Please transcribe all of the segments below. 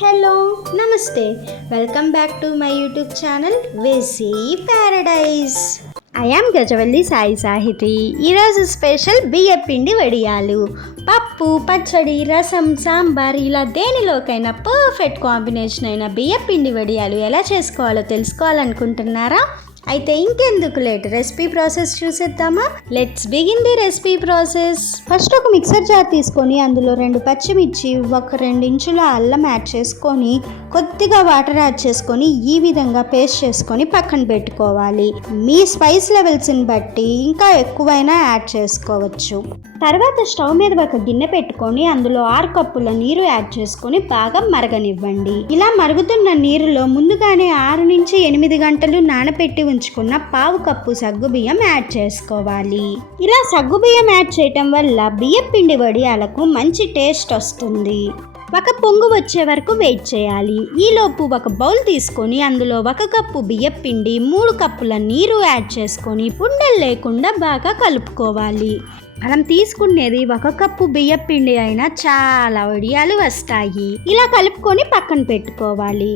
Hello నమస్తే welcome back to my YouTube channel వెసీ paradise. I am Gajavalli Sai Sahiti. ఈరోజు special బియ్యపిండి వడియాలు. పప్పు, పచ్చడి, రసం, సాంబార్ ఇలా దేనిలోకైనా పర్ఫెక్ట్ కాంబినేషన్ అయిన బియ్యపిండి వడియాలు ఎలా చేసుకోవాలో తెలుసుకోవాలనుకుంటున్నారా? అయితే ఇంకెందుకు లేట్, రెసిపీ ప్రాసెస్ చూసేద్దామా? Let's begin the recipe process. First ఒక మిక్సర్ జార్ తీసుకొని అందులో 2 పచ్చిమిర్చి, ఒక 2 ఇంచుల అల్లం యాడ్ చేసుకొని కొద్దిగా వాటర్ యాడ్ చేసుకొని ఈ విధంగా పేస్ట్ చేసుకొని పక్కన పెట్టుకోవాలి. మీ స్పైస్ లెవెల్స్ని బట్టి ఇంకా ఎక్కువైనా యాడ్ చేసుకోవచ్చు. తర్వాత స్టవ్ మీద ఒక గిన్నె పెట్టుకొని అందులో 6 కప్పుల నీరు యాడ్ చేసుకొని బాగా మరగనివ్వండి. ఇలా మరుగుతున్న నీరులో ముందుగానే 6 నుంచి 8 గంటలు నానబెట్టి ఉంచుకున్న 1/2 కప్పు సగ్గుబియ్యం యాడ్ చేసుకోవాలి. ఇలా సగ్గుబియ్యం యాడ్ చేయటం వల్ల బియ్యపిండి వడియాలకు మంచి టేస్ట్ వస్తుంది. ఒక పొంగు వచ్చే వరకు వెయిట్ చేయాలి. ఈలోపు ఒక బౌల్ తీసుకొని అందులో 1 కప్పు బియ్యపిండి, 3 కప్పుల నీరు యాడ్ చేసుకొని ఉండలు లేకుండా బాగా కలుపుకోవాలి. మనం తీసుకునేది 1 కప్పు బియ్యపిండి అయినా చాలా వడియాలు వస్తాయి. ఇలా కలుపుకొని పక్కన పెట్టుకోవాలి.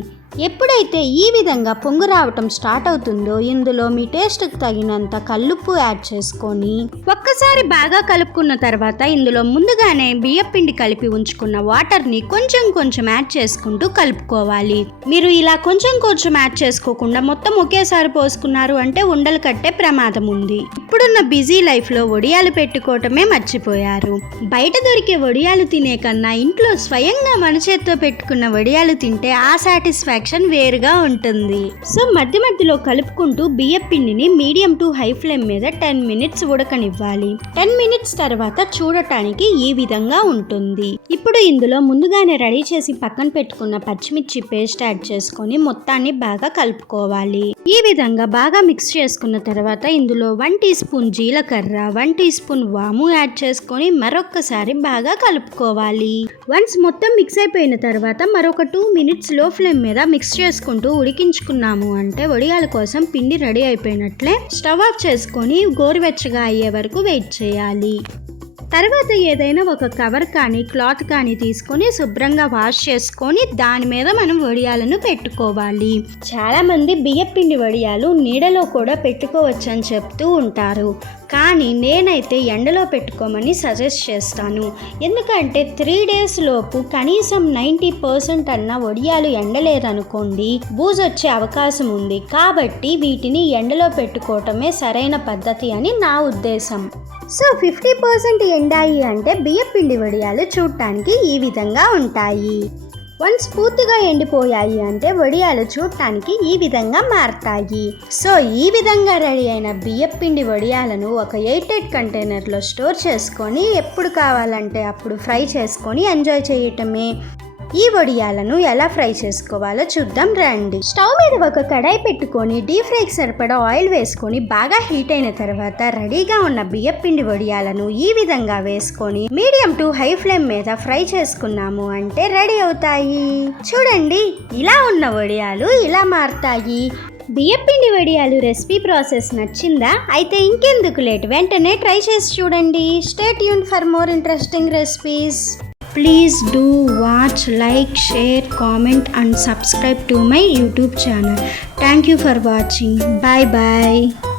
ఎప్పుడైతే ఈ విధంగా పొంగు రావటం స్టార్ట్ అవుతుందో ఇందులో మీ టేస్ట్కి తగినంత కల్లుప్పు యాడ్ చేసుకొని ఒక్కసారి బాగా కలుపుకున్న తర్వాత ఇందులో ముందుగానే బియ్యపిండి కలిపి ఉంచుకున్న వాటర్ని కొంచెం కొంచెం యాడ్ చేసుకుంటూ కలుపుకోవాలి. మీరు ఇలా కొంచెం కొంచెం యాడ్ చేసుకోకుండా మొత్తం ఒకేసారి పోసుకున్నారు అంటే ఉండలు కట్టే ప్రమాదం ఉంది. ఇప్పుడున్న బిజీ లైఫ్లో వడియాలు పెట్టుకోవటమే మర్చిపోయారు. బయట దొరికే వడియాలు తినే కన్నా ఇంట్లో స్వయంగా మన చేత్తో పెట్టుకున్న వడియాలు తింటే ఆ సాటిస్ఫాక్షన్ వేరుగా ఉంటుంది. సో మధ్య మధ్యలో కలుపుకుంటూ బియ్యపిండిని మీడియం టు హై ఫ్లేమ్ మీద 10 మినిట్స్ ఉడకనివ్వాలి. 10 మినిట్స్ తర్వాత చూడటానికి ఈ విధంగా ఉంటుంది. ఇప్పుడు ఇందులో ముందుగానే రెడీ చేసి పక్కన పెట్టుకున్న పచ్చిమిర్చి పేస్ట్ యాడ్ చేసుకొని మొత్తాన్ని బాగా కలుపుకోవాలి. ఈ విధంగా బాగా మిక్స్ చేసుకున్న తర్వాత ఇందులో 1 టీ స్పూన్ జీలకర్ర, 1 టీ స్పూన్ వాము యాడ్ చేసుకొని మరొక్కసారి బాగా కలుపుకోవాలి. వన్స్ మొత్తం మిక్స్ అయిపోయిన తర్వాత మరొక 2 మినిట్స్ లో ఫ్లేమ్ మీద మిక్స్ చేసుకుంటూ ఉడికించుకున్నాము అంటే వడియాల కోసం పిండి రెడీ అయిపోయినట్లే. స్టవ్ ఆఫ్ చేసుకొని గోరువెచ్చగా అయ్యే వరకు వెయిట్ చేయాలి. తర్వాత ఏదైనా ఒక కవర్ కానీ క్లాత్ కానీ తీసుకొని శుభ్రంగా వాష్ చేసుకొని దాని మీద మనం వడియాలను పెట్టుకోవాలి. చాలామంది బియ్యపిండి వడియాలు నీడలో కూడా పెట్టుకోవచ్చు అని చెప్తూ ఉంటారు. కానీ నేనైతే ఎండలో పెట్టుకోమని సజెస్ట్ చేస్తాను. ఎందుకంటే 3 డేస్ లోపు కనీసం 90% అన్న వడియాలు ఎండలేదనుకోండి బూజు వచ్చే అవకాశం ఉంది. కాబట్టి వీటిని ఎండలో పెట్టుకోవటమే సరైన పద్ధతి అని నా ఉద్దేశం. సో 50% ఎండాయి అంటే బియ్యపిండి వడియాలు చూడటానికి ఈ విధంగా ఉంటాయి. వన్స్ పూర్తిగా ఎండిపోయాయి అంటే వడియాలు చూడటానికి ఈ విధంగా మారతాయి. సో ఈ విధంగా రెడీ అయిన బియ్యపిండి వడియాలను ఒక ఎయిర్టైట్ కంటైనర్లో స్టోర్ చేసుకొని ఎప్పుడు కావాలంటే అప్పుడు ఫ్రై చేసుకొని ఎంజాయ్ చేయటమే. ఈ వడియాలను ఎలా ఫ్రై చేసుకోవాలో చూద్దాం రండి. స్టవ్ మీద ఒక కడాయి పెట్టుకొని డీప్ ఫ్రైకి సరిపడా ఆయిల్ వేసుకొని బాగా హీట్ అయిన తర్వాత రెడీగా ఉన్న బియ్యపిండి వడియాలను ఈ విధంగా వేసుకొని మీడియం టు హై ఫ్లేమ్ మీద ఫ్రై చేసుకున్నాము అంటే రెడీ అవుతాయి. చూడండి, ఇలా ఉన్న వడియాలు ఇలా మారుతాయి. బియ్యపిండి వడియాలు రెసిపీ ప్రాసెస్ నచ్చిందా? అయితే ఇంకెందుకు లేట్, వెంటనే ట్రై చేసి చూడండి. Stay tuned for more interesting recipes. Please do watch, like, share, comment and subscribe to my YouTube channel. Thank you for watching. Bye bye.